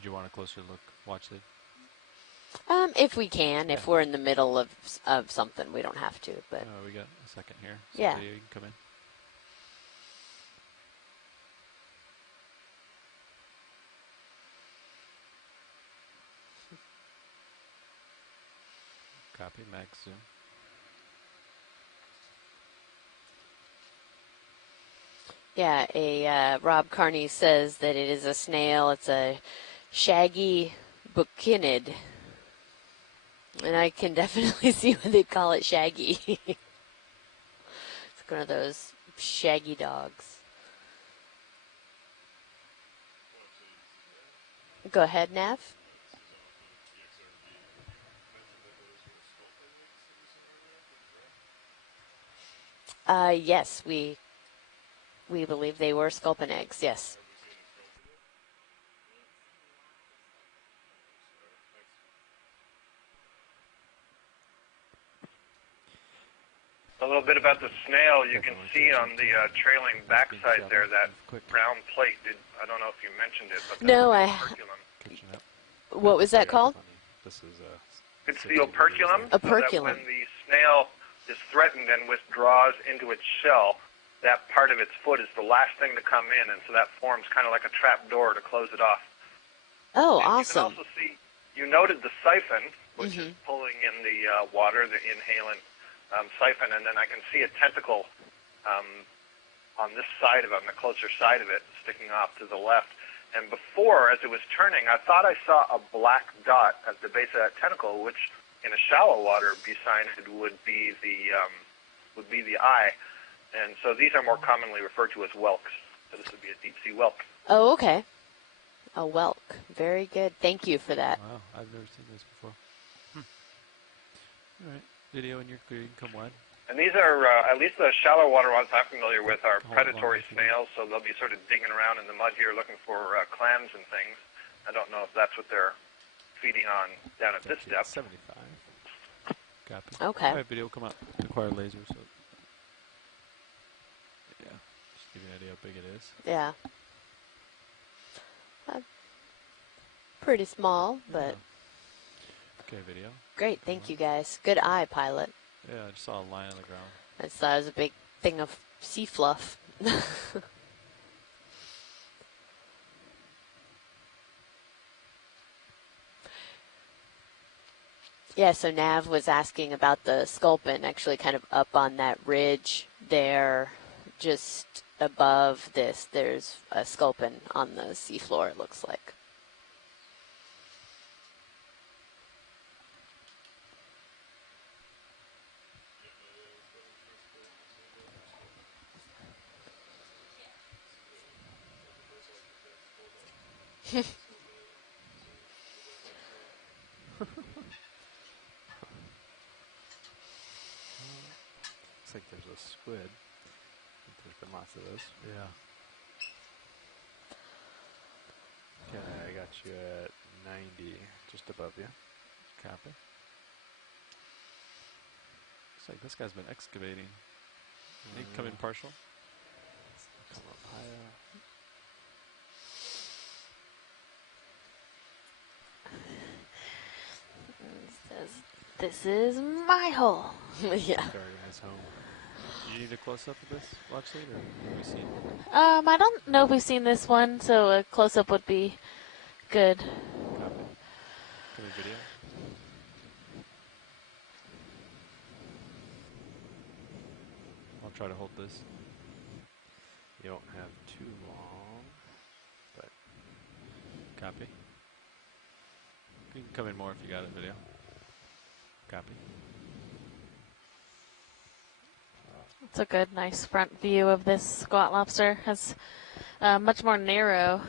Did you want a closer look? Watch it. If we can, if we're in the middle of something, we don't have to. But we got a second here. So yeah. You can come in. Copy, max zoom. Yeah, Rob Carney says that it is a snail. It's a shaggy buccinid. And I can definitely see why they call it shaggy. It's one of those shaggy dogs. Go ahead, Nav. Yes, we believe they were sculpin eggs, yes. A little bit about the snail. You can see on the trailing backside there that brown plate. I don't know if you mentioned it, but no, operculum. What was that called? This is it's the operculum. Operculum. So that when the snail is threatened and withdraws into its shell, that part of its foot is the last thing to come in, and so that forms kind of like a trap door to close it off. Oh, and awesome. You can also see, you noted the siphon, which is pulling in the water, the inhalant siphon, and then I can see a tentacle on this side of it, on the closer side of it, sticking off to the left. And before, as it was turning, I thought I saw a black dot at the base of that tentacle, which in a shallow water beside it would be the eye. And so these are more commonly referred to as whelks. So this would be a deep sea whelk. Oh, okay. A whelk. Very good. Thank you for that. Wow, I've never seen this before. All right. Video and you're clear. You can come wide. And these are, at least the shallow water ones I'm familiar with, are predatory snails, so they'll be sort of digging around in the mud here looking for clams and things. I don't know if that's what they're feeding on down at this depth. 75. Copy. Okay. All right, video, come up. Acquire laser, so... Yeah, just give you an idea how big it is. Yeah. Pretty small, but... Okay, video. Great, thank you guys. Good eye, pilot. Yeah, I just saw a line on the ground. I just thought it was a big thing of sea fluff. Yeah, so Nav was asking about the sculpin, actually kind of up on that ridge there, just above this, there's a sculpin on the seafloor, it looks like. Looks like there's a squid. There's been lots of those. Yeah. Okay, I got you at 90, just above you. Copy. Looks like this guy's been excavating. Can you come in partial? Come up higher. This is my hole. Yeah. Home. Do you need a close-up of this watch lead, or have we seen it? I don't know if we've seen this one, so a close-up would be good. Copy. Can we video? I'll try to hold this. You don't have too long, but copy. You can come in more if you got it, video. Copy. It's a good, nice front view of this squat lobster. Has much more narrow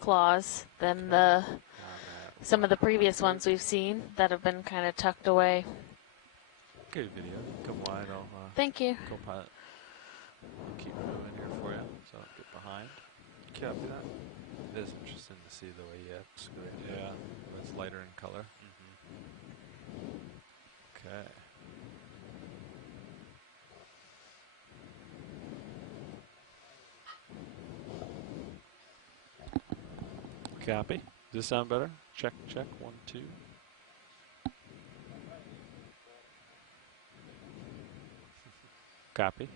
claws than some of the previous ones we've seen that have been kind of tucked away. Good video. Come wide. I'll Thank you. co-pilot. I'll keep moving here for you, so I'll get behind. Copy that. It is interesting to see the way you excavate. Yeah, it's lighter in color. Okay. Copy. Does this sound better? Check, check. 1, 2. Copy.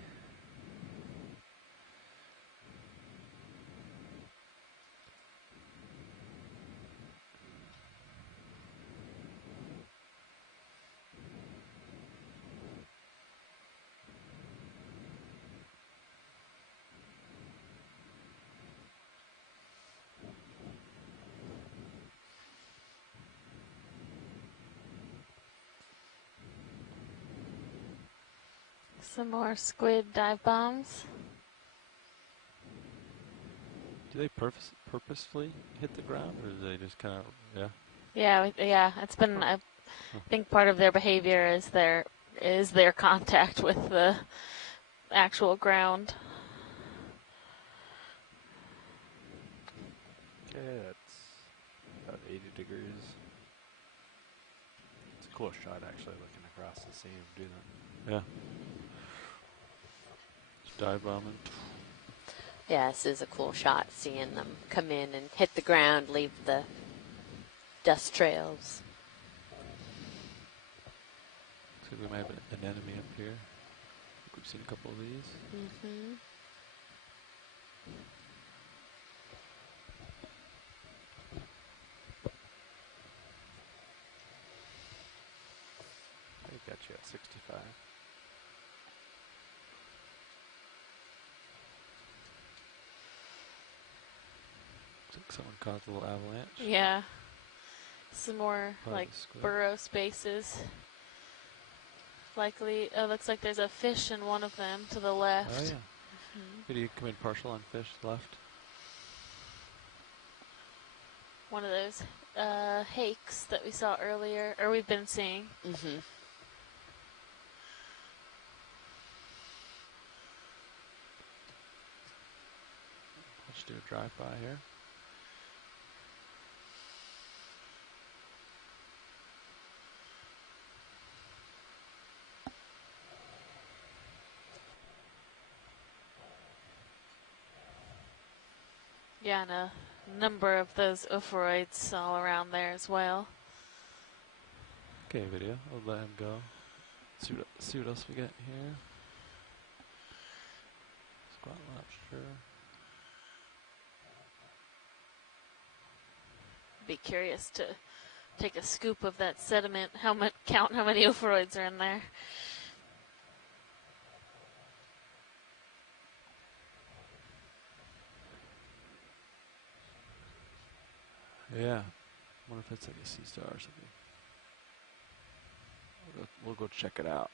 Some more squid dive bombs. Do they purposefully hit the ground, or do they just kind of, yeah? Yeah, it's been. I think part of their behavior is their contact with the actual ground. Okay, that's about 80 degrees. It's a cool shot, actually, looking across the sea and do that. Yeah. Just dive bombing. Yeah, this is a cool shot, seeing them come in and hit the ground, leave the dust trails. Looks like we might have an enemy up here. We've seen a couple of these. Mm-hmm. I got you at 65. Looks like someone caused a little avalanche. Yeah. Some more Probably like the squid. burrow spaces. Likely, looks like there's a fish in one of them to the left. Oh, yeah. Did you come in partial on fish left? One of those hakes that we saw earlier, or we've been seeing. Mm-hmm. Let's do a drive-by here. Yeah, and a number of those ophoroids all around there as well. Okay, video. I'll let him go. See what else we got here. Squat lobster. Be curious to take a scoop of that sediment. Count how many ophoroids are in there. Yeah. Wonder if it's like a sea star or something. We'll go check it out.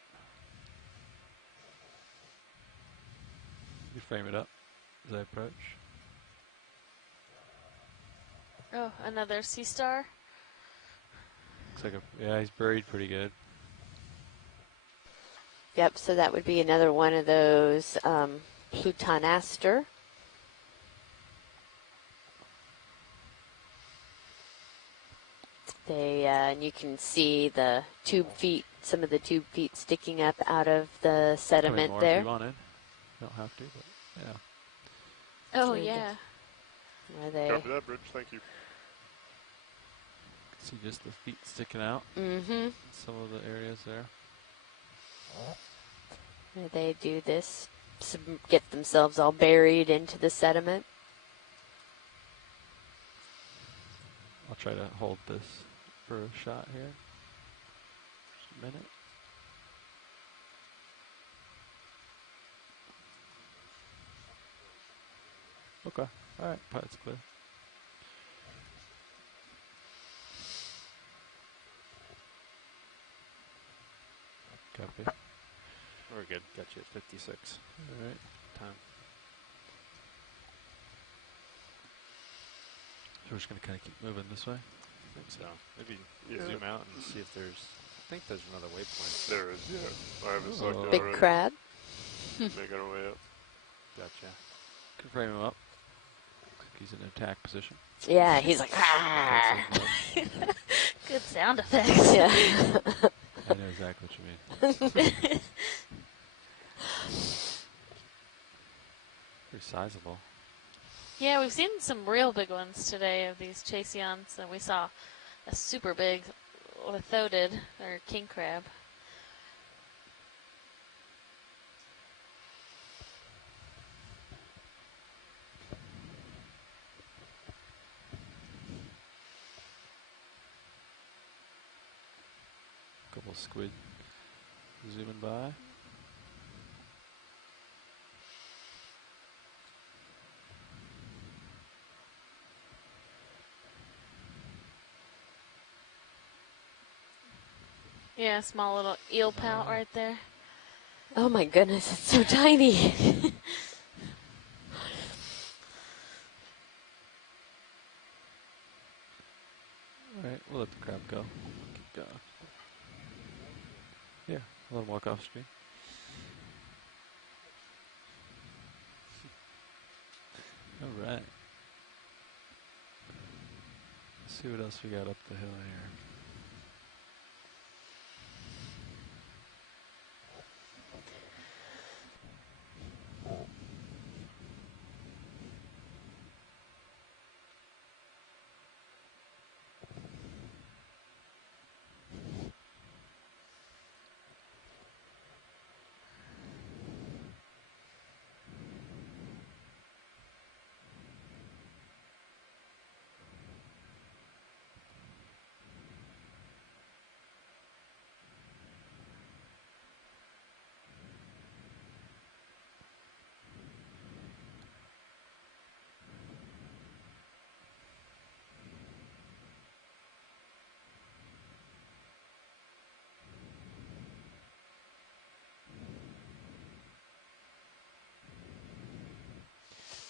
You frame it up as I approach. Oh, another sea star. Looks like yeah, he's buried pretty good. Yep, so that would be another one of those Plutonaster. And you can see the tube feet, some of the tube feet sticking up out of the sediment More there. if you wanted. You don't have to, but yeah. Oh, Very yeah. Where they? Copy that, Bridge. Thank you. See just the feet sticking out. Mm-hmm. In some of the areas there. Where they do this, get themselves all buried into the sediment. I'll try to hold this for a shot here. Just a minute. Okay. All right. That's clear. Copy. We're good. Got you at 56. All right. Time. So we're just going to kind of keep moving this way? I think so. Maybe Yeah. zoom out and see if there's... I think there's another waypoint. There is, yeah. I have it selected Big already. crab. Making our way up. Gotcha. Can frame him up. Looks like he's in attack position. Yeah, he's like, ah. Good sound effects. Yeah. I know exactly what you mean. Pretty sizable. Yeah, we've seen some real big ones today of these chaseons, and we saw a super big lithodid, or king crab. Couple squid zooming by. Yeah, small little eel pout right there. Oh my goodness, it's so tiny. Alright, we'll let the crab go. Keep going. Yeah, let him walk off stream. Alright. Let's see what else we got up the hill here.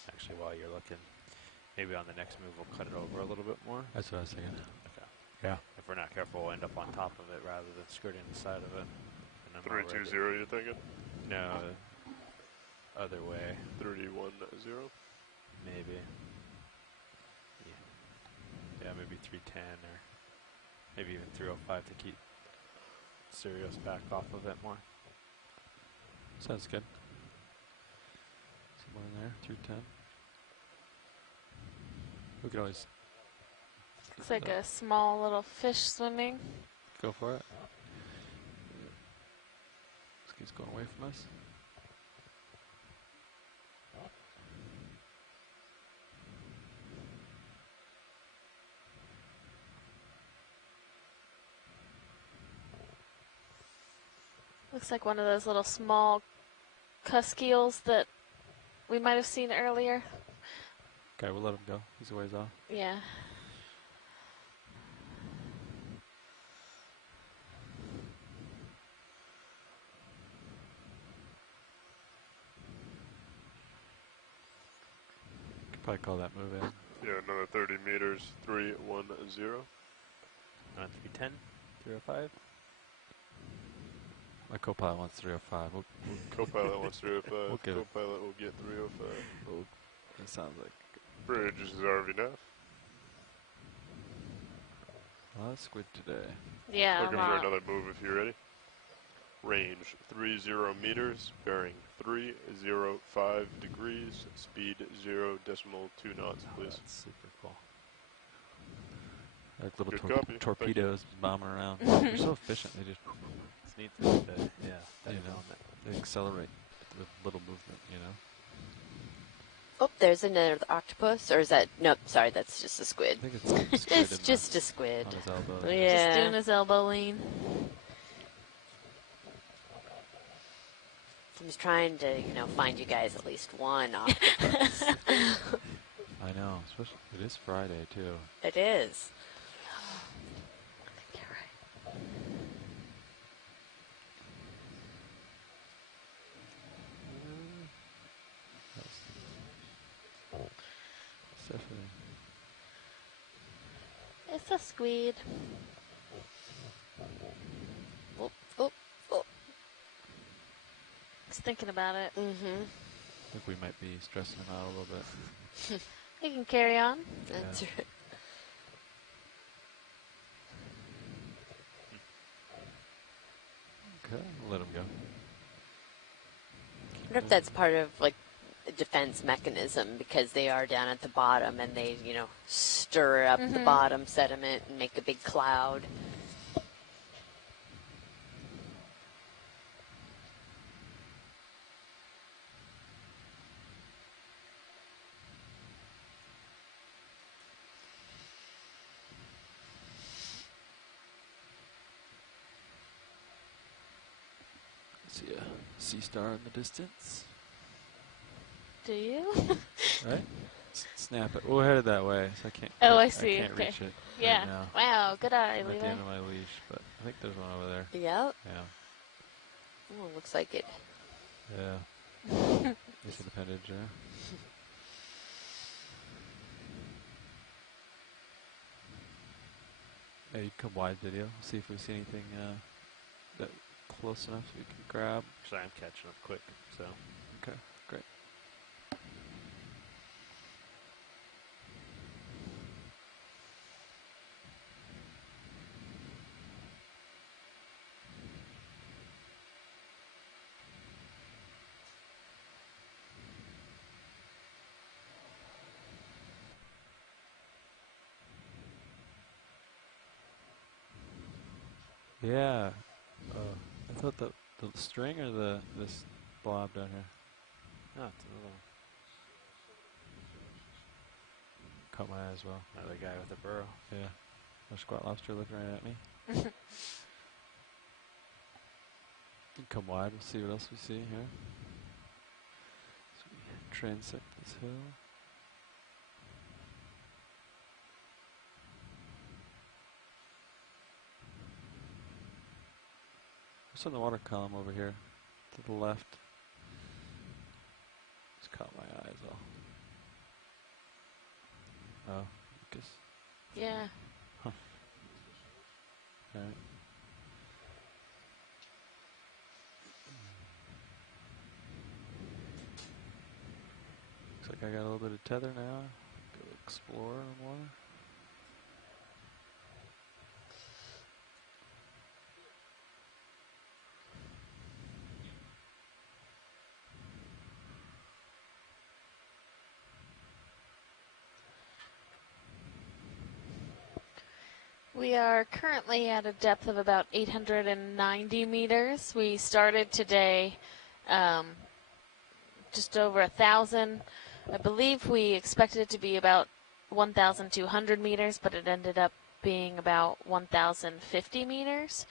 Actually, while you're looking, maybe on the next move we'll cut it over a little bit more. That's what I was thinking. Okay. Yeah. If we're not careful, we'll end up on top of it rather than skirting the side of it. And I'm 320, already- you're thinking? No, other way, 310. maybe. Yeah, maybe 310 or maybe even 305 to keep Sirius back off of it more. Sounds good. Somewhere in there, 310. We could always Looks like a small little fish swimming. go for it. This guy's going away from us. Looks like one of those little small cusk eels that we might have seen earlier. Okay, we'll let him go. He's a ways off. Yeah. Could probably call that move in. Yeah, another 30 meters, 310. On 310, 305. My co-pilot wants 305. Co-pilot wants 305. We'll give it. Co-pilot will get 305. That sounds like Bridge is RVNF. a lot of squid today. Yeah, Looking a for lot. another move if you're ready. Range 30 meters, bearing 305 degrees, speed 0.2 knots, please. That's super cool. Like little Good copy. torpedoes bombing around. They're so efficient. They just, It's neat to see the, yeah, that you know, development. they accelerate with little movement, you know. Oh, there's another octopus, or is that? Nope, sorry, that's just a I squid. think it's squid It's in just a squid. on his elbow. Oh, yeah. Just doing his elbow lean. I was trying to, find you guys at least one octopus. I know. Especially, it is Friday too. It is. Definitely. It's a squid. Oh, oh, oh. Just thinking about it. Mm-hmm. I think we might be stressing him out a little bit. You can carry on. That's Yeah. right. Okay, we'll let him go. I wonder if that's part of, defense mechanism because they are down at the bottom and they, stir up the bottom sediment and make a big cloud. See a sea star in the distance. Do you? Right? Snap it. We're headed that way, so I can't. Oh, I I see. can't Okay. reach it Yeah. right now. Wow. Good eye, I'm at the Levi. end of my leash, but I think there's one over there. Yep. Yeah. Oh, looks like it. Yeah. You see the appendage there? Yeah, you'd come wide video. See if we see anything that close enough so we can grab. Actually, I'm catching up quick, so. Okay, great. Yeah. I thought the string or this blob down here. Oh, it's another one. Caught my eye as well. Another guy with a burrow. Yeah. A squat lobster looking right at me. You can come wide. We'll see what else we see here. So we transect this hill. What's on the water column over here to the left? Just caught my eye as well. Oh, Lucas. Yeah. Alright. Looks like I got a little bit of tether now. Go explore more. We are currently at a depth of about 890 meters. We started today just over 1,000. I believe we expected it to be about 1,200 meters, but it ended up being about 1,050 meters.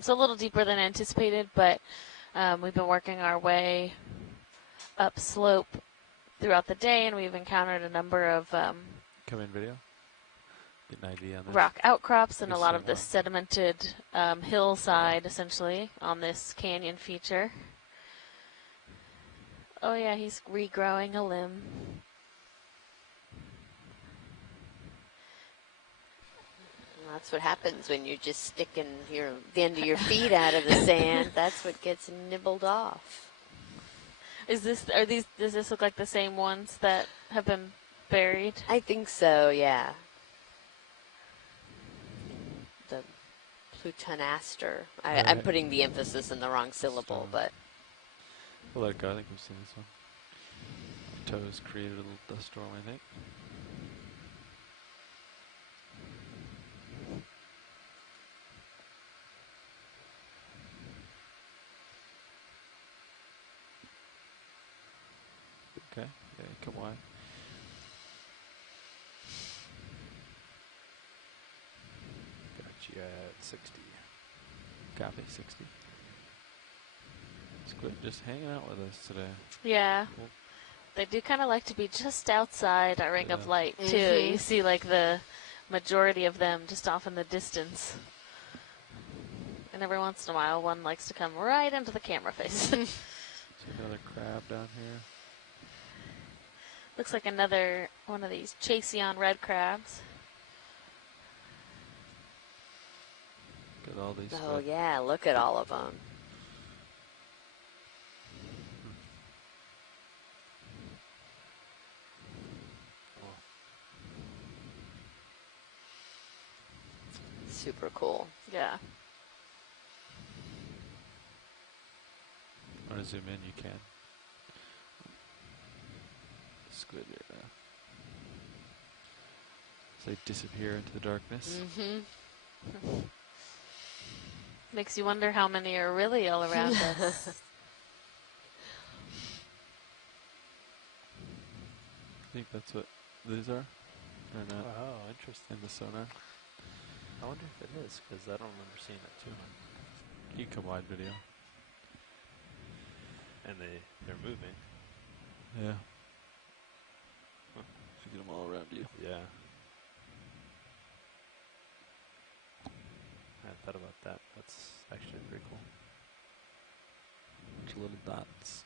So a little deeper than anticipated, but we've been working our way up slope throughout the day, and we've encountered a number of Come in video. Get an idea on this. rock outcrops and a Yes, lot so of the long. sedimented hillside, essentially, on this canyon feature. Oh yeah, he's regrowing a limb. That's what happens when you're just sticking the end of your feet out of the sand. That's what gets nibbled off. Does this look like the same ones that have been buried? I think so, yeah. The Plutonaster. I'm Alright. putting the emphasis in the wrong syllable, but We'll let it go. I think we've seen this one. Toes created a little dust storm, I think. Okay, yeah, come on. Got you at 60. Copy, 60. Squid just hanging out with us today. Yeah. Cool. They do kind of like to be just outside our ring of Yeah. light, too. Mhm. You see, like, the majority of them just off in the distance. And every once in a while, one likes to come right into the camera face. See another crab down here. Looks like another one of these Chaseon red crabs. Got all these. oh yeah, look at all of them. Super cool. Yeah. Want to zoom in? You can. squid here. So they disappear into the darkness. Mm-hmm. Makes you wonder how many are really all around us. I think that's what these are. Or not. Oh, interesting. In the sonar. I wonder if it is, because I don't remember seeing it too. You can wide video. And they're moving. Yeah. Huh. You get them all around you. Yeah. I hadn't thought about that. That's actually pretty cool. Bunch of little dots.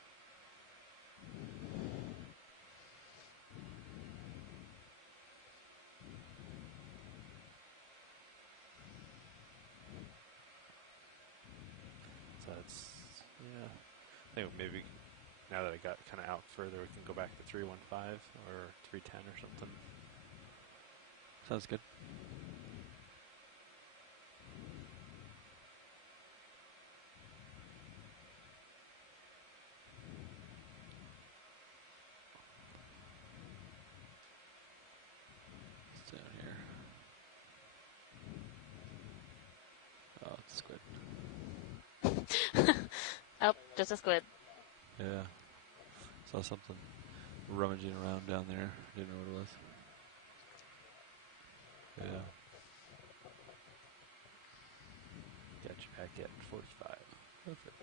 So it's, yeah. I think maybe now that I got kind of out further, we can go back to 315 or 310 or something. Sounds good. It's down here. Oh, it's a squid. Oh, just a squid. Yeah. Saw something rummaging around down there. Didn't know what it was. Yeah. Got you back at 45. Perfect.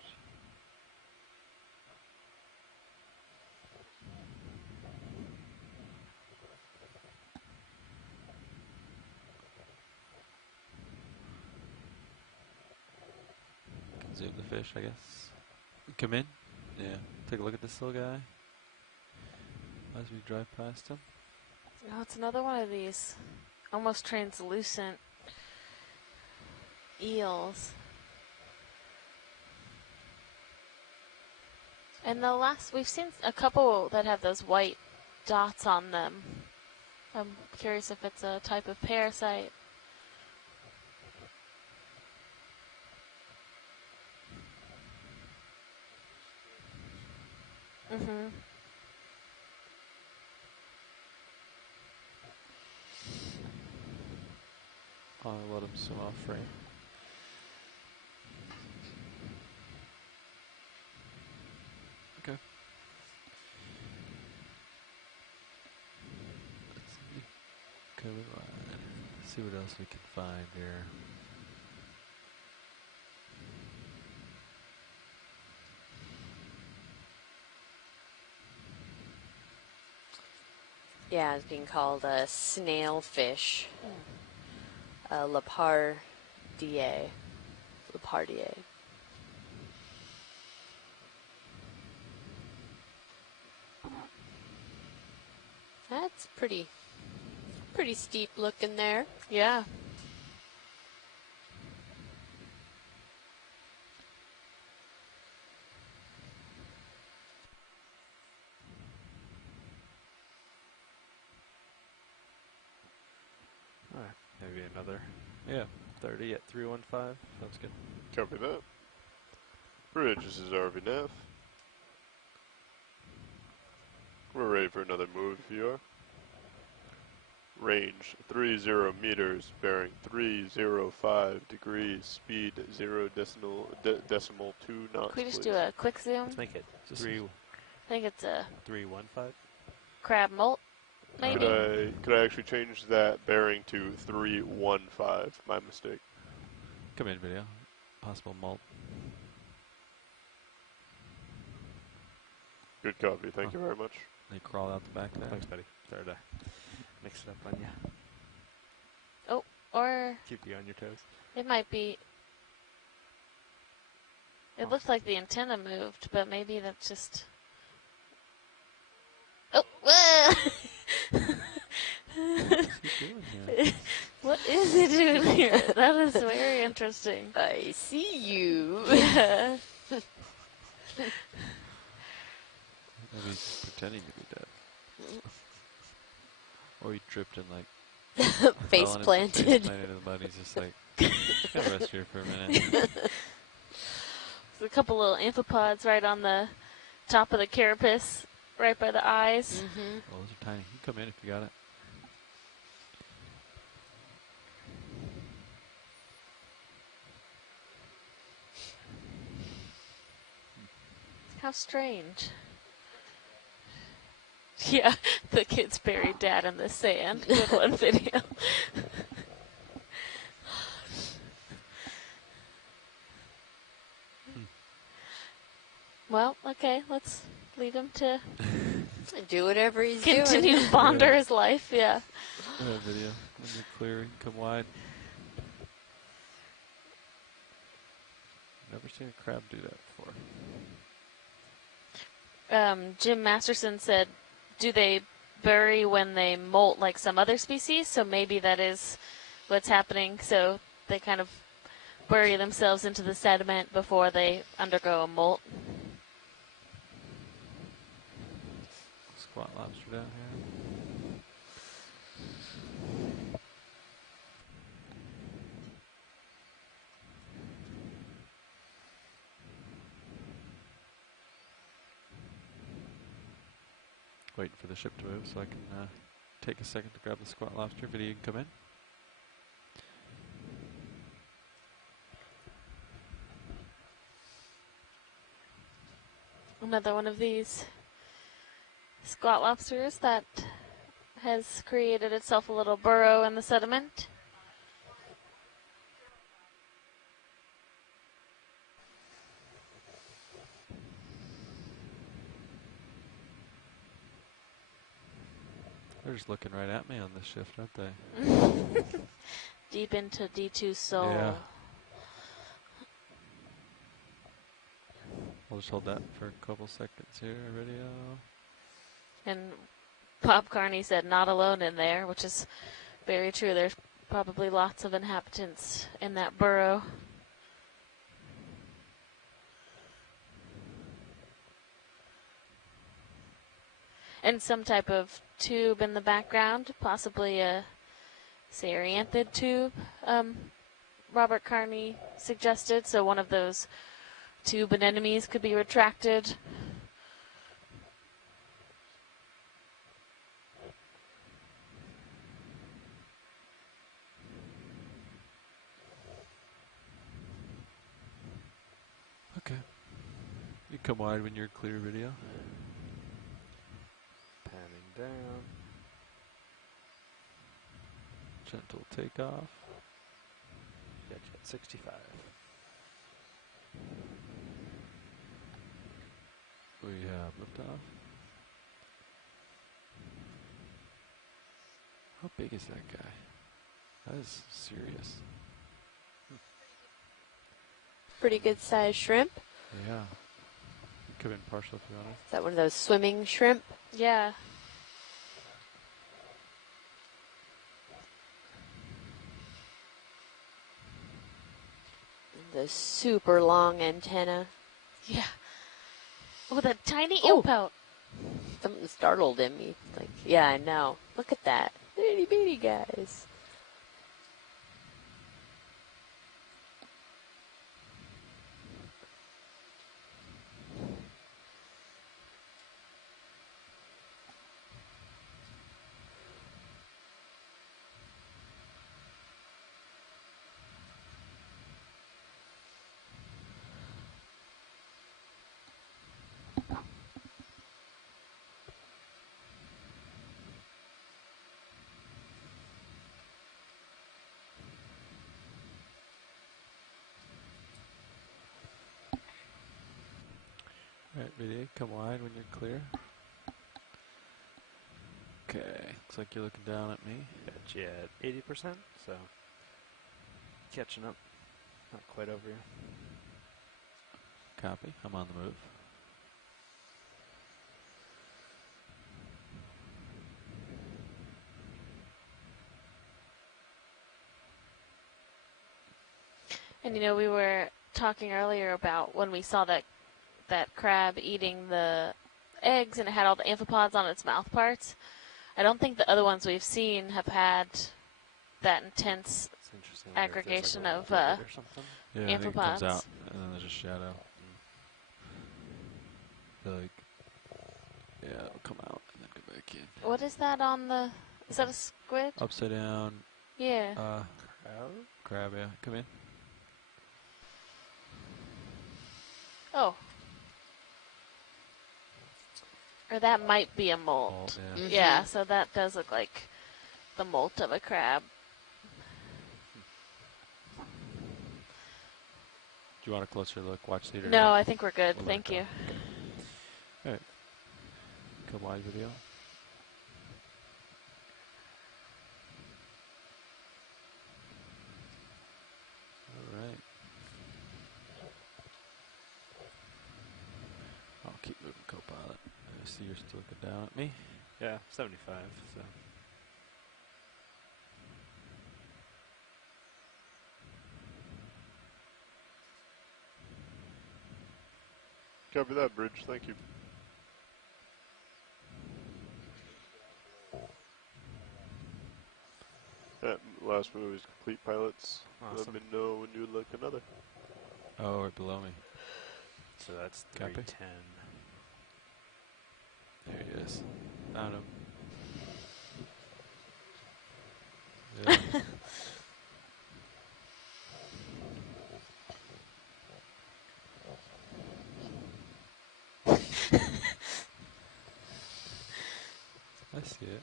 Can zoom the fish, I guess. Come in. Yeah. Take a look at this little guy as we drive past him. Oh, it's another one of these almost translucent eels. And the last, we've seen a couple that have those white dots on them. I'm curious if it's a type of parasite. Mm-hmm. I'll let him swim off frame. Okay. Let's see. Cover line. See what else we can find here. Yeah, it's being called a snailfish. Lepardier. Lepardier. That's pretty steep looking there. Yeah. Alright, maybe another Yeah. 30 at 315. Sounds good. Copy that. Bridge, this is RV Nav. We're ready for another move if you are. Range 30 meters, bearing 305 degrees, speed 0 decimal 2 knots. Can we just please. do a quick zoom? Let's make it Just 3 I think it's a 315. crab molt, maybe. Could I actually change that bearing to 315? My mistake. Come in, video. Possible molt. Good copy. Thank you very much. They crawl out the back there. Thanks, buddy. Sorry to mix it up on you. Oh, or Keep you on your toes. it might be. It looked like the antenna moved, but maybe that's just. Oh, What's he doing here? what is it doing here? That is very interesting. I see you. Yeah. Maybe he's pretending to be dead. Or he tripped and like Face fell on his- planted. Face planted in the mud. He's just like, gotta rest here for a minute. There's a couple little amphipods right on the top of the carapace, right by the eyes. Mm-hmm. Oh, those are tiny. You can come in if you got it. How strange. Yeah, the kids buried Dad in the sand. Good one video. Well, okay, let's leave him to Do whatever he's continue doing. to ponder his life, yeah. That video. When you're clear, you can come wide. Never seen a crab do that before. Jim Masterson said, do they bury when they molt like some other species? So maybe that is what's happening. So they kind of bury themselves into the sediment before they undergo a molt. Squat lobster down here. Waiting for the ship to move so I can take a second to grab the squat lobster. Video, you can come in. Another one of these squat lobsters that has created itself a little burrow in the sediment. They're just looking right at me on this shift, aren't they? Deep into D2 soul. Yeah. We'll just hold that for a couple seconds here, video. And Bob Carney said not alone in there, which is very true. There's probably lots of inhabitants in that burrow. And some type of tube in the background, possibly a Sarianthid tube, Robert Carney suggested. So one of those tube anemones could be retracted. Okay. You come wide when you're clear, video. Panning down. Gentle takeoff. Got you at 65. We have liftoff. How big is that guy? That is serious. Pretty good sized shrimp. Yeah. Come in partial if you want. Is that one of those swimming shrimp? Yeah. The super long antenna. Yeah. Oh, that tiny Oh. eel pout. Something startled him. He's like, yeah, I know. Look at that. Itty bitty guys. Alright, video, come wide when you're clear. Okay, looks like you're looking down at me. Got you at 80%, so catching up. Not quite over you. Copy, I'm on the move. And you know, we were talking earlier about when we saw that crab eating the eggs and it had all the amphipods on its mouth parts. I don't think the other ones we've seen have had that intense It's interesting. I wonder if there's aggregation like a of liquid or something. Yeah, I think it comes amphipods. out and then there's a shadow. Feel like Yeah, it'll come out and then go back in. What is that on the? Is that a squid? Upside down. Yeah. Crab. Yeah, come in. Oh. Or that might be a molt. Molt, yeah. Yeah, so that does look like the molt of a crab. Do you want a closer look? Watch the heater. No, I think we're good. We'll let Thank it go. you. All right. Come wide video. All right. I'll keep moving co-pilot. I see you're still looking down at me. Yeah, 75. So. Copy that, Bridge. Thank you. That last move is complete, pilots. Awesome. Let me know when you would like another. Oh, right below me. So that's Copy. 310. There he is. Found him. Yeah. I see it.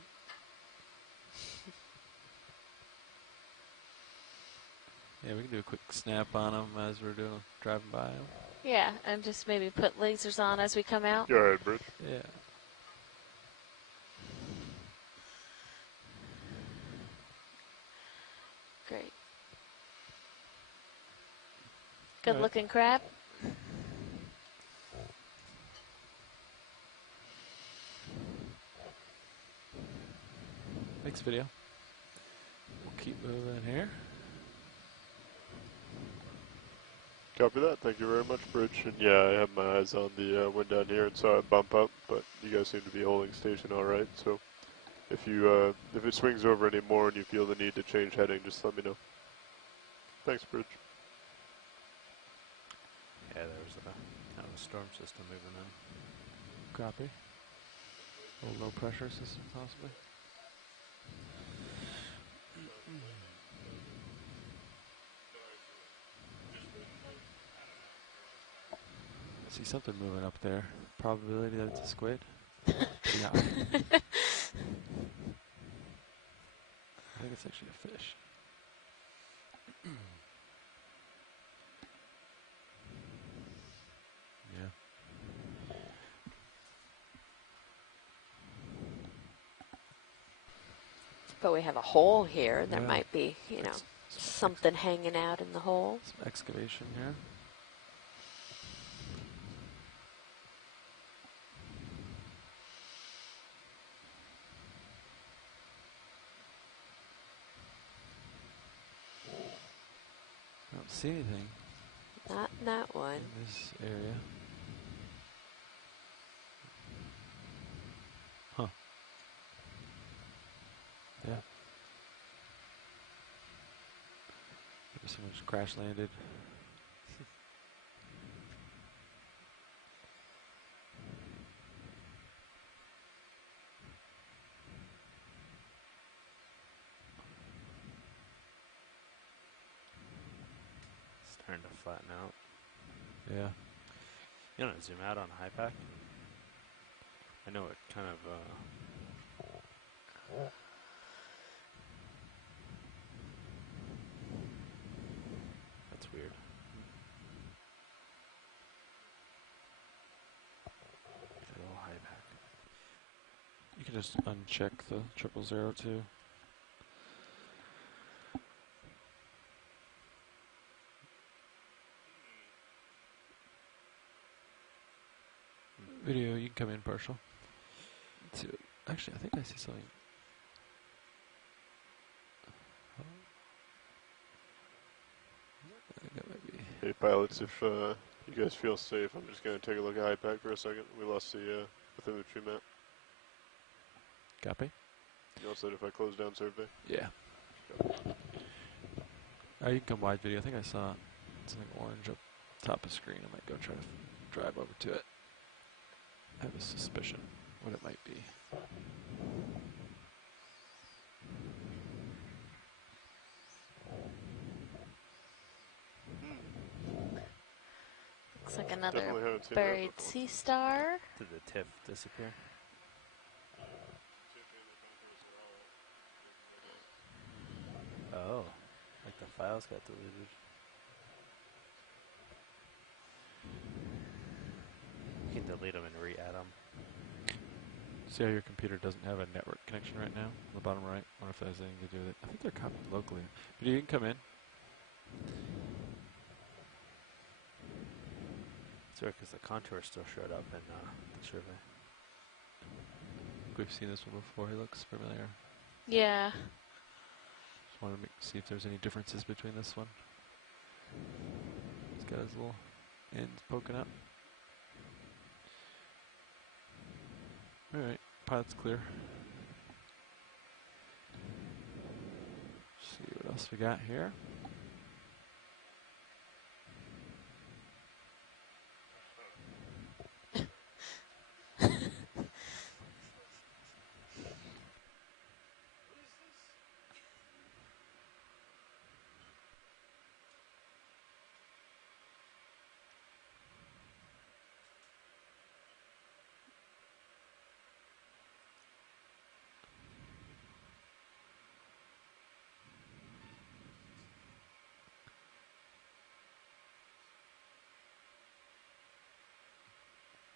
Yeah, we can do a quick snap on him as we're driving by him. Yeah, and just maybe put lasers on as we come out. Go ahead, Bridge. Yeah. Great. Good Alright. looking crab. Next video. We'll keep moving here. Copy that. Thank you very much, Bridge. And yeah, I have my eyes on the wind down here and saw it bump up, but you guys seem to be holding station all right. So if you if it swings over any more and you feel the need to change heading, just let me know. Thanks, Bridge. Yeah, there was a kind of a storm system moving in. Copy. A little low pressure system, possibly. I see something moving up there. Probability that it's a squid? Yeah. I think it's actually a fish. Yeah. But we have a hole here. There Yeah. might be, you know, something hanging out in the hole. Some excavation here. I don't see anything Not in that one. in this area. Huh. Yeah. Maybe someone just crash landed. It's starting to flatten out. Yeah. You want to zoom out on high pack? I know it kind of. That's weird. A little high pack. You can just uncheck the 0002. Video, you can come in partial. Let's see what, actually, I think I see something. I think that might be. Hey, pilots, if you guys feel safe, I'm just going to take a look at high pack for a second. We lost the bathymetry map. Copy? You all said if I close down survey? Yeah. You can come wide video. I think I saw something orange up top of screen. I might go try to drive over to it. I have a suspicion. what it might be. Looks like another Definitely haven't seen that buried before. sea star. Did the TIFF disappear? Oh, like the files got deleted. You can delete them and re-add them. See how your computer doesn't have a network connection right now? On the bottom right. I wonder if that has anything to do with it. I think they're copied locally. But you can come in. It's weird because the contour still showed up in the survey. We've seen this one before. He looks familiar. Yeah. Just wanted to see if there's any differences between this one. He's got his little ends poking up. Alright, pilot's clear. See what else we got here.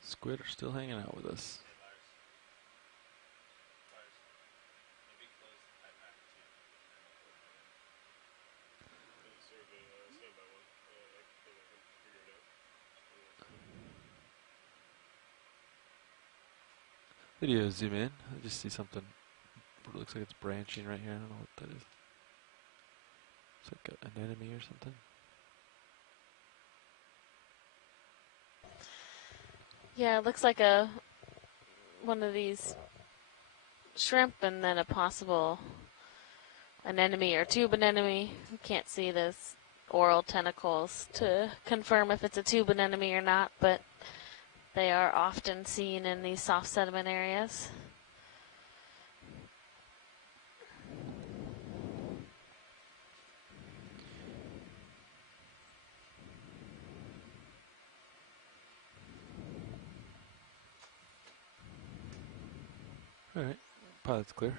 Squid are still hanging out with us. Video zoom in. I just see something. It looks like it's branching right here. I don't know what that is. It's like an enemy or something. Yeah, it looks like one of these shrimp and then a possible anemone or tube anemone. You can't see those oral tentacles to confirm if it's a tube anemone or not, but they are often seen in these soft sediment areas. Alright, pilot's clear.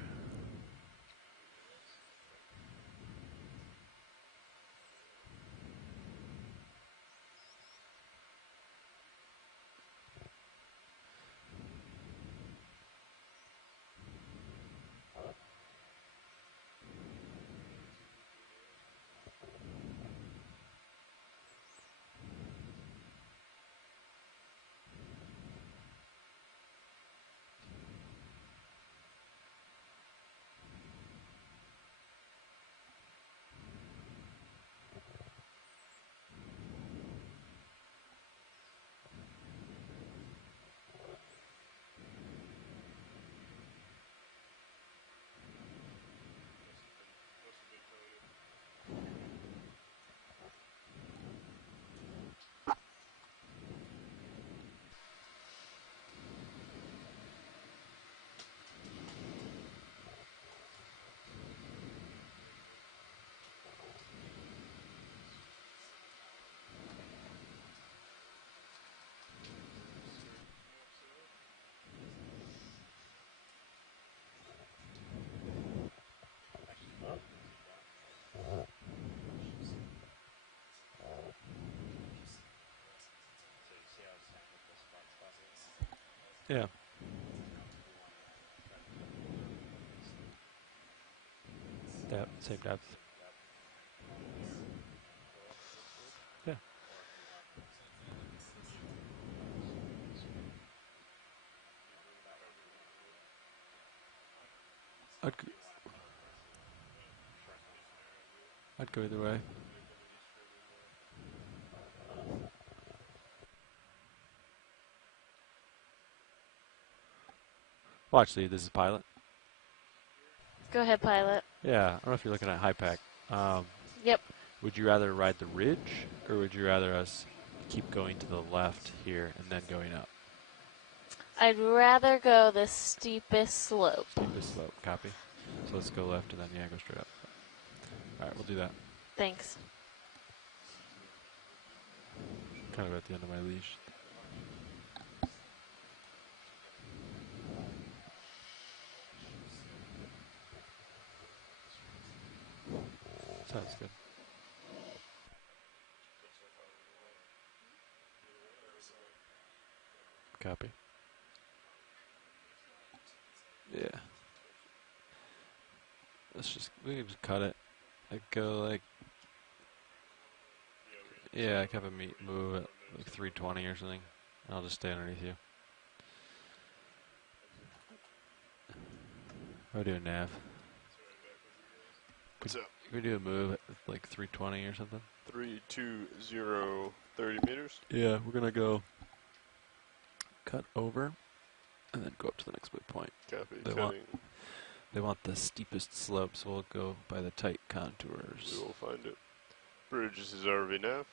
Yeah. Depth, same depth. Yeah. I'd go either way. Well, actually, this is pilot. Go ahead, pilot. Yeah, I don't know if you're looking at high pack. Yep. Would you rather ride the ridge, or would you rather us keep going to the left here and then going up? I'd rather go the steepest slope. Steepest slope. Copy. So let's go left and then, yeah, go straight up. All right, we'll do that. Thanks. Kind of at the end of my leash. Sounds good. Copy. Yeah. We can just cut it. Like go like, yeah, I have a move at like 320 or something. I'll just stay underneath you. I'll do a nav. What's up? Could we do a move at like 320 or something? 320, 30 meters. Yeah, we're gonna go cut over and then go up to the next waypoint. Copy. They want the steepest slope, so we'll go by the tight contours. We will find it. Bridge, this is ROV nav.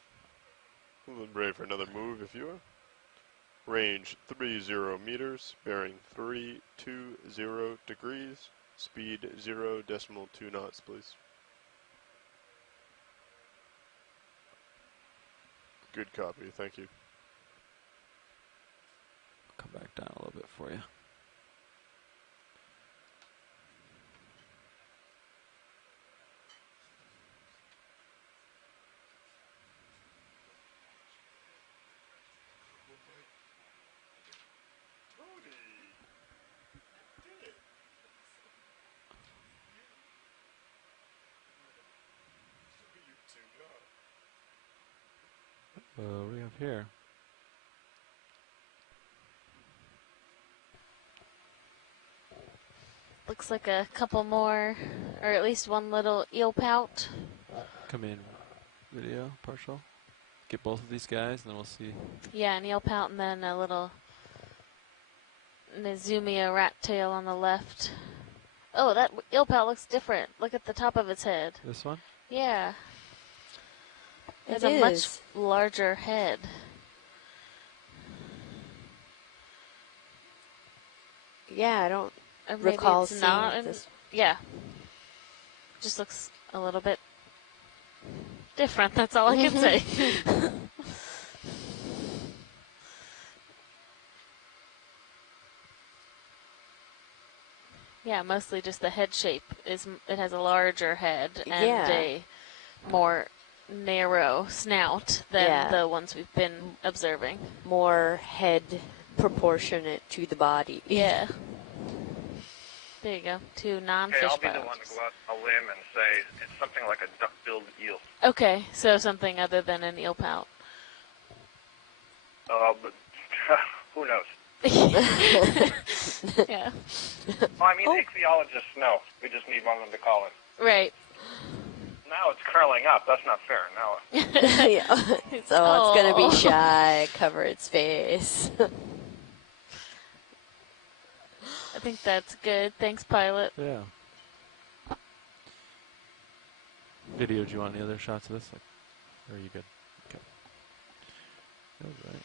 We'll brave for another move if you are. Range 30 meters, bearing 320 degrees, speed 0.2 knots, please. Good copy, thank you. Come back down a little bit for you. What do we have here? Looks like a couple more, or at least one little eel pout. Come in, video, partial. Get both of these guys, and then we'll see. Yeah, an eel pout and then a little Nezumia rat tail on the left. Oh, that eel pout looks different. Look at the top of its head. This one? Yeah. It has It a much is. larger head. Yeah, I don't Or maybe recall it's seeing not. this. Yeah. Just looks a little bit different. That's all I can say. Yeah, mostly just the head shape it has a larger head and Yeah. a more narrow snout than Yeah. the ones we've been observing. More head proportionate to the body. Yeah. There you go. Two non-fish Okay, I'll be the one biologists. to go out on a limb and say it's something like a duck-billed eel. Okay, so something other than an eel pout. But who knows? Yeah. Well, I mean, ichthyologists know. We just need one of them to call in. Right. Now it's curling up. That's not fair. Now Yeah. So it's going to be shy, cover its face. I think that's good. Thanks, pilot. Yeah. Video, do you want any other shots of this? Like, or are you good? Okay. All right.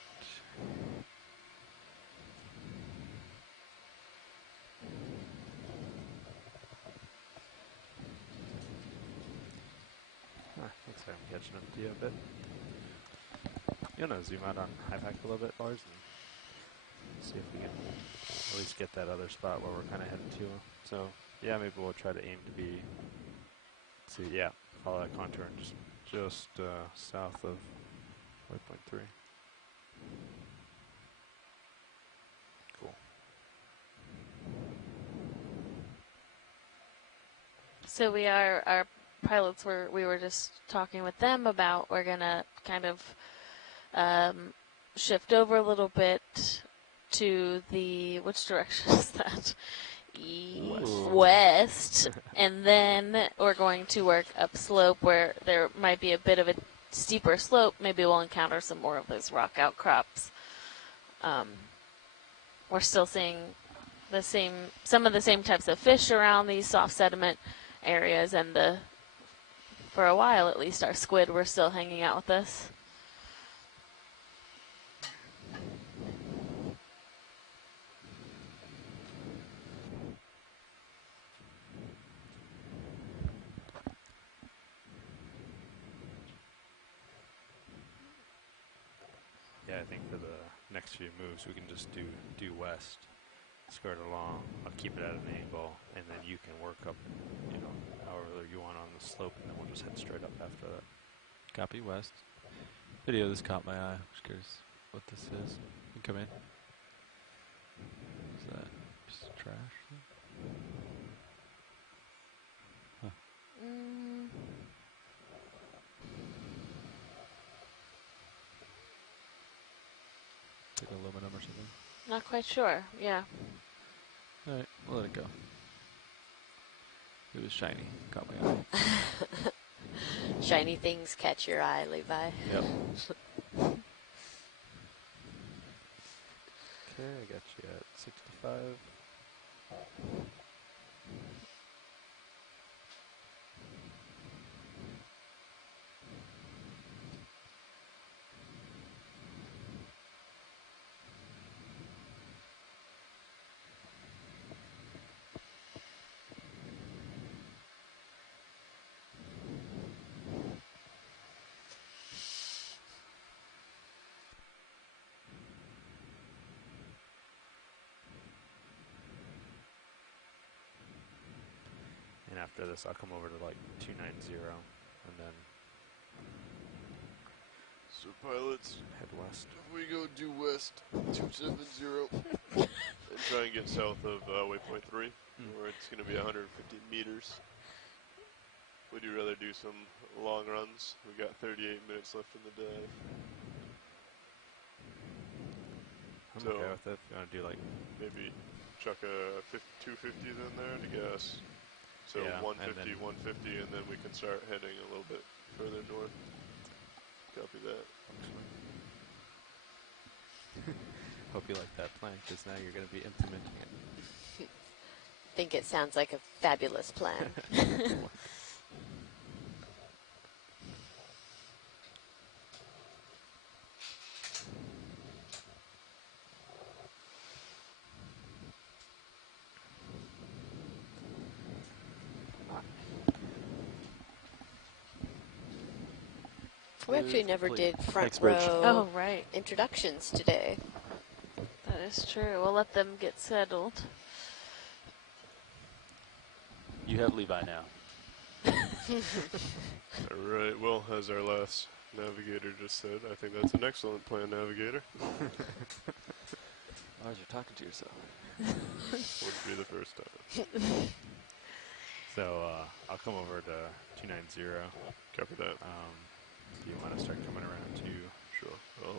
Looks like I'm catching up to you a bit. You want to zoom out on high pack a little bit, Lars, and see if we can at least get that other spot where we're kind of heading to. So, yeah, maybe we'll try to aim to be, see, yeah, follow that contour and just south of waypoint 3. Cool. So our pilots we were just talking with them about we're gonna kind of shift over a little bit to the, which direction is that? West. And then we're going to work upslope where there might be a bit of a steeper slope. Maybe we'll encounter some more of those rock outcrops. We're still seeing some of the same types of fish around these soft sediment areas, and for a while at least our squid were still hanging out with us. Yeah, I think for the next few moves we can just do west, skirt along. I'll keep it at an angle, and then you can work up, you know, however you want on the slope, and then we'll just head straight up after that. Copy west. Video, this caught my eye. I'm just curious what this is. You can come in. Is that just trash? Huh. Like aluminum or something? Not quite sure. Yeah. Alright, we'll let it go. It was shiny. Caught my eye. Shiny things catch your eye, Levi. Yep. Okay, I got you at 65. And after this, I'll come over to like 290, and then So pilots, head west. if we go due west 270 and try and get south of waypoint 3, where it's going to be 150 meters. Would you rather do some long runs? We got 38 minutes left in the dive. I'm So- okay with it. If you want to do like, Maybe chuck a 250s in there to gas. So Yeah, 150, and then- 150, and then we can start heading a little bit further north. Copy that. hope you like that plan, because now you're going to be implementing it. Think it sounds like a fabulous plan. We actually never did front Thanks, Bridge. row Oh, right. introductions today. That is true. We'll let them get settled. You have Levi now. Alright, well, as our last navigator just said, I think that's an excellent plan, navigator. Lars, you're talking to yourself. Would be the first time. So I'll come over to 290. Copy that. Do you want to start coming around to? Sure. I'll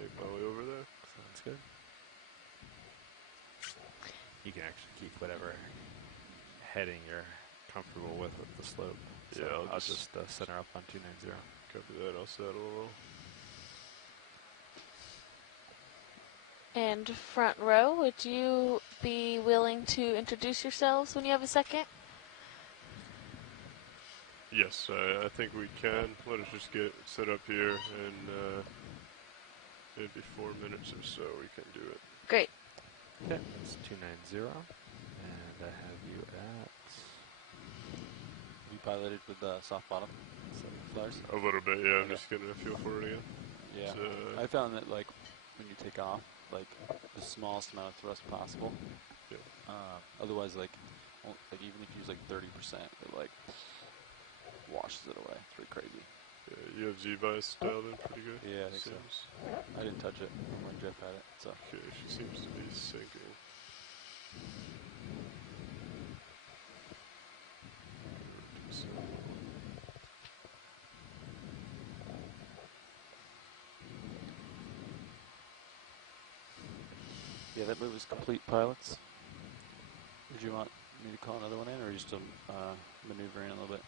make my way over there. Sounds good. You can actually keep whatever heading you're comfortable with the slope. So Yeah, I'll I'll just center up on 290. Copy that. I'll saddle a roll. And front row, would you be willing to introduce yourselves when you have a second? Yes, I think we can. Let us just get set up here, and maybe 4 minutes or so we can do it. Great. Okay, that's 290, and I have you at. You piloted with soft bottom, Lars? A little bit, yeah. I'm Okay. just getting a feel for it again. Yeah. So, I found that like when you take off, like the smallest amount of thrust possible. Yeah. Otherwise, like even if you use like 30%, it like washes it away. It's pretty crazy. yeah, you have Z-Vice dialed in pretty good. Yeah, I think so. Seems. I didn't touch it when Jeff had it, so. Okay, she seems to be sinking. Yeah, that move is complete, pilots. Did you want me to call another one in, or are you still maneuvering a little bit?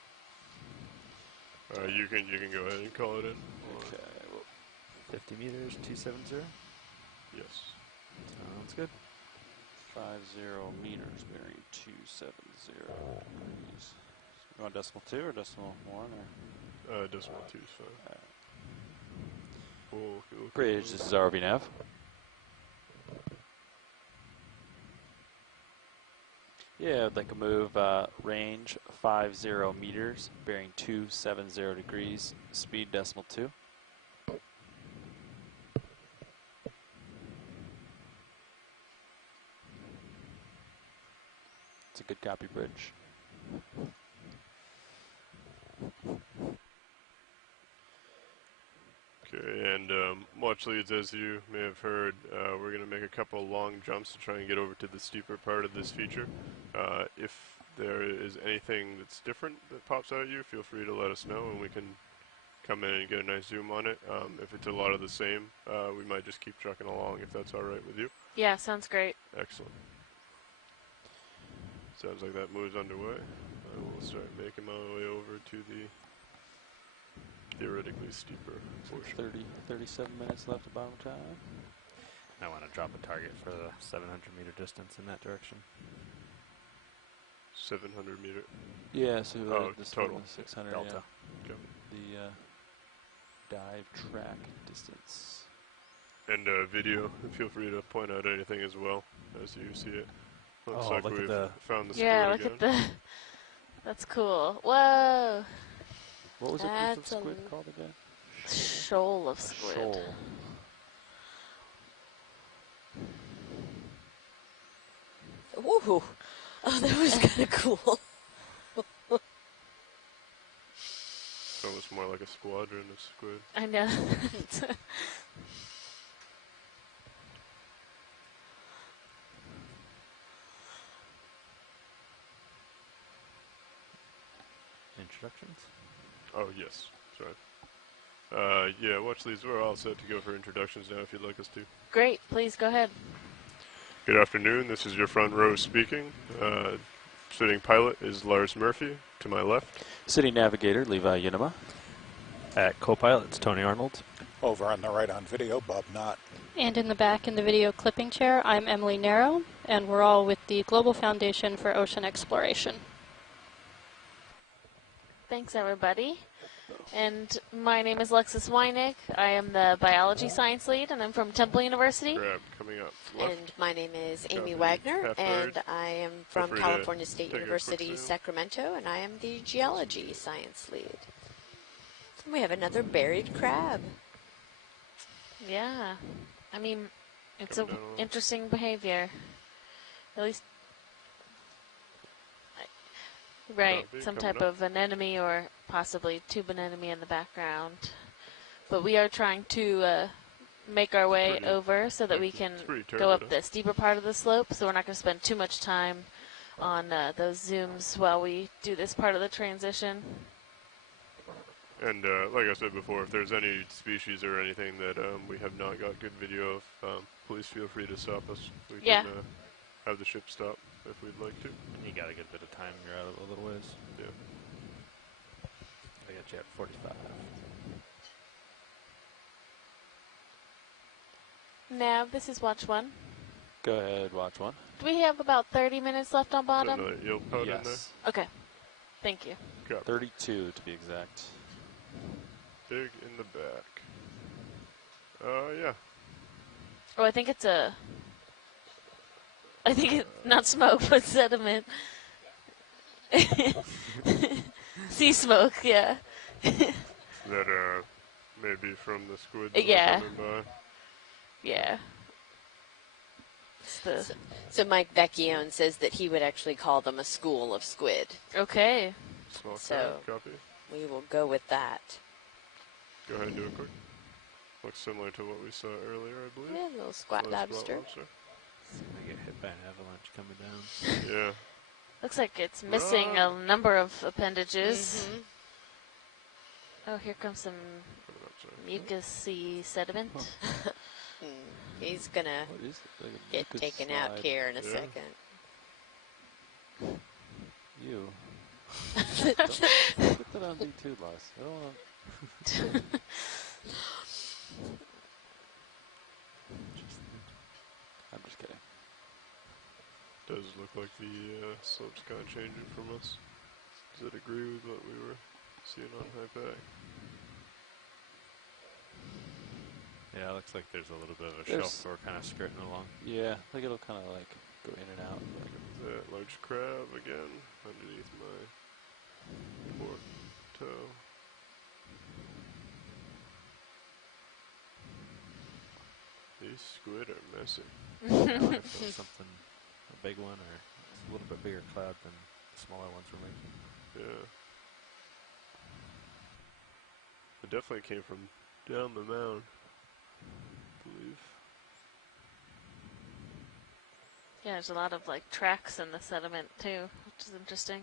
You can go ahead and call it in. Okay, well, 50 meters, 270. Yes. Sounds good. 50 meters, bearing 270 degrees. You want decimal 2 or decimal 1? Or? Decimal 2 is fine. We'll Bridge, this is ROV nav. Yeah, I'd like a move, range 50 meters, bearing 270 degrees, speed decimal 2. good copy, Bridge. Okay, and watch leads, as you may have heard, we're going to make a couple long jumps to try and get over to the steeper part of this feature. If there is anything that's different that pops out at you, feel free to let us know and we can come in and get a nice zoom on it. If it's a lot of the same, we might just keep trucking along if that's alright with you. Yeah, sounds great. Excellent. Sounds like that move's underway. I will start making my way over to the theoretically steeper portion. 37 minutes left of bottom time. I want to drop a target for the 700 meter distance in that direction. 700 meter. Yeah, so this total. 600 Delta. Okay. The dive track distance. And video, feel free to point out anything as well as you see it. Looks like look at we've the found the Yeah, squid look again. at the. That's cool. Whoa! What was it group of That's a squid called again? Shoal of squid. Shoal. Woohoo! Oh, that was kind of cool. It's almost more like a squadron of squid. I know. Introductions? Oh, yes. Sorry. Yeah, watch these. We're all set to go for introductions now if you'd like us to. Great, please go ahead. Good afternoon. This is your front row speaking. Sitting pilot is Lars Murphy to my left. City navigator, Levi Unima. At co-pilot, it's Tony Arnold. Over on the right on video, Bob Knott. And in the back in the video clipping chair, I'm Emily Narrow, and we're all with the Global Foundation for Ocean Exploration. Thanks, everybody. And my name is Lexus Weinig. I am the biology science lead, and I'm from Temple University. Grab coming up left. And my name is Amy Copy. Wagner, Half and bird. I am Feel from free to California State take a quick University, zoom. Sacramento, and I am the geology science lead. And we have another buried crab. Yeah. I mean, it's Coming a down on us. interesting behavior. At least, right, Copy, some coming type up. of anemone or possibly tube anemone in the background. But we are trying to make our way pretty- over so that we can it's pretty go up turbid, the steeper part of the slope. So we're not going to spend too much time on those zooms while we do this part of the transition. And like I said before, if there's any species or anything that we have not got good video of, please feel free to stop us. We Yeah. can have the ship stop if we'd like to. You got a good bit of time. You're out a little ways. Yeah. I got you at 45. Nav, this is watch one. Go ahead, watch one. Do we have about 30 minutes left on Is that bottom? another eel pout in there? Yes. Okay. Thank you. Copy. 32 to be exact. Big in the back. Yeah. Oh, I think it's not smoke, but sediment. Sea smoke, yeah. That maybe from the squid that Yeah. are coming by. Yeah. It's the So Mike Vecchione says that he would actually call them a school of squid. okay. Small So- crab, copy. We will go with that. Go ahead and do it quick. Looks similar to what we saw earlier, I believe. Yeah, little squat Little lobster. I get hit by an avalanche coming down. Yeah. Looks like it's missing a number of appendages. Mhm. Oh, here comes some Coming up, sorry. mucusy sediment. He's gonna What is it? Like a get mucus taken out slide. here in a Yeah. second. You. Put that on D2, Lars. I don't want I'm just kidding. Does look like the slope's kind of changing from us. Does it agree with what we were seeing on high back? Yeah, it looks like there's a little bit of a There's- shelf we're kind of skirting along. Yeah, like it'll kind of like go in and out. That large crab again underneath my port toe. These squid are messy. If it was something, a big one or a little bit bigger cloud than the smaller ones were making. Yeah. It definitely came from down the mound, I believe. Yeah, there's a lot of like tracks in the sediment too, which is interesting.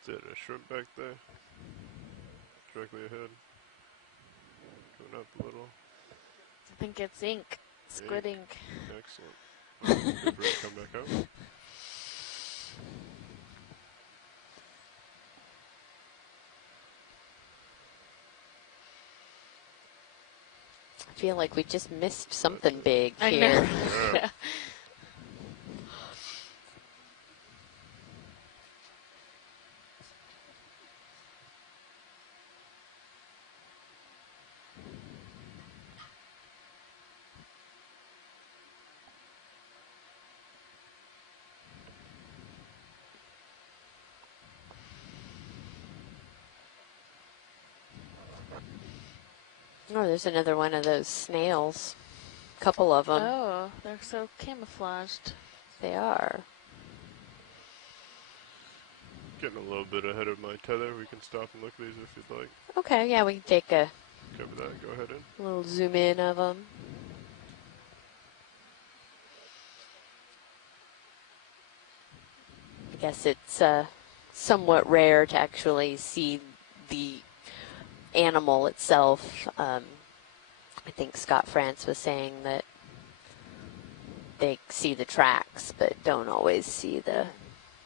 Is that a shrimp back there? Directly ahead. Going up a little. I think it's ink, squid ink. Excellent. Good for it to come back out. I feel like we just missed something big I here. know. Yeah. Oh, there's another one of those snails. Couple of them. Oh, they're so camouflaged. They are. Getting a little bit ahead of my tether. We can stop and look at these if you'd like. Okay, yeah, we can take a Cover that. Go ahead in. little zoom in of them. I guess it's somewhat rare to actually see the animal itself. I think Scott France was saying that they see the tracks, but don't always see the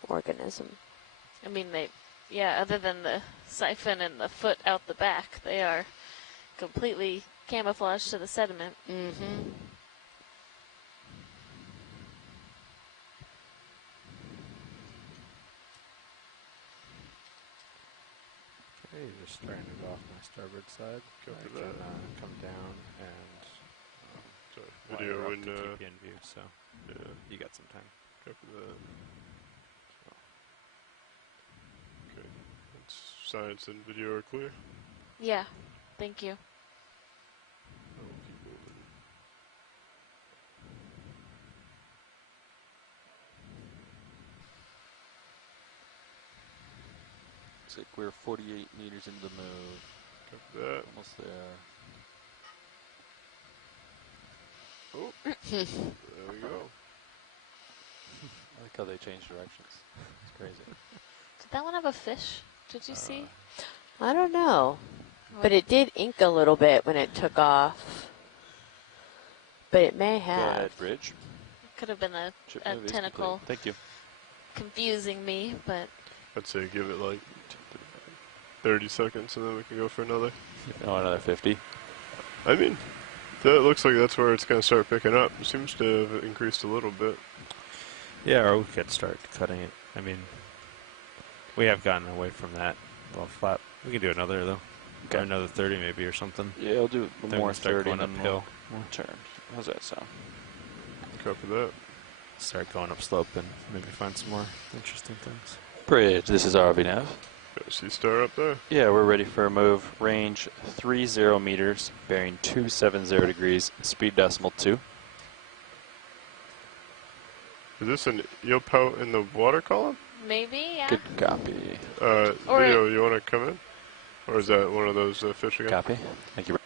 organism. I mean, yeah, other than the siphon and the foot out the back, they are completely camouflaged to the sediment. Mm-hmm. Okay, just starting to go off my starboard side. Copy I that. can come down and Sorry. wire Video up when, to keep you in view, so yeah, you got some time. copy that. Okay. That's science and video are clear. Yeah, thank you. I'll keep moving. Looks like we're 48 meters into the move. Copy that. Almost there. Oh, there we go. I like how they change directions. It's crazy. Did that one have a fish? Did you see? I don't know. But it did ink a little bit when it took off. But it may Go have. ahead, Bridge. Could have been a Chip move is tentacle complete. Thank you. confusing me, but I'd say give it like 30 seconds and then we can go for another. Oh, another 50. I mean, that looks like that's where it's going to start picking up. It seems to have increased a little bit. Yeah, or we could start cutting it. I mean, we have gotten away from that little flap. We can do another, though. Okay. Or another 30 maybe or something. Yeah, I'll do Then more we'll start 30 going and then uphill. we'll turn. How's that sound? Copy that. Start going up slope and maybe find some more interesting things. Bridge, this is ROV Nav. Got a sea star up there. Yeah, we're ready for a move. Range 30 meters, bearing 270 degrees, speed decimal 2. Is this an eel pout in the water column? maybe, yeah. Good copy. Or- Video, you want to come in? Or is that one of those fish again? Copy. Thank you.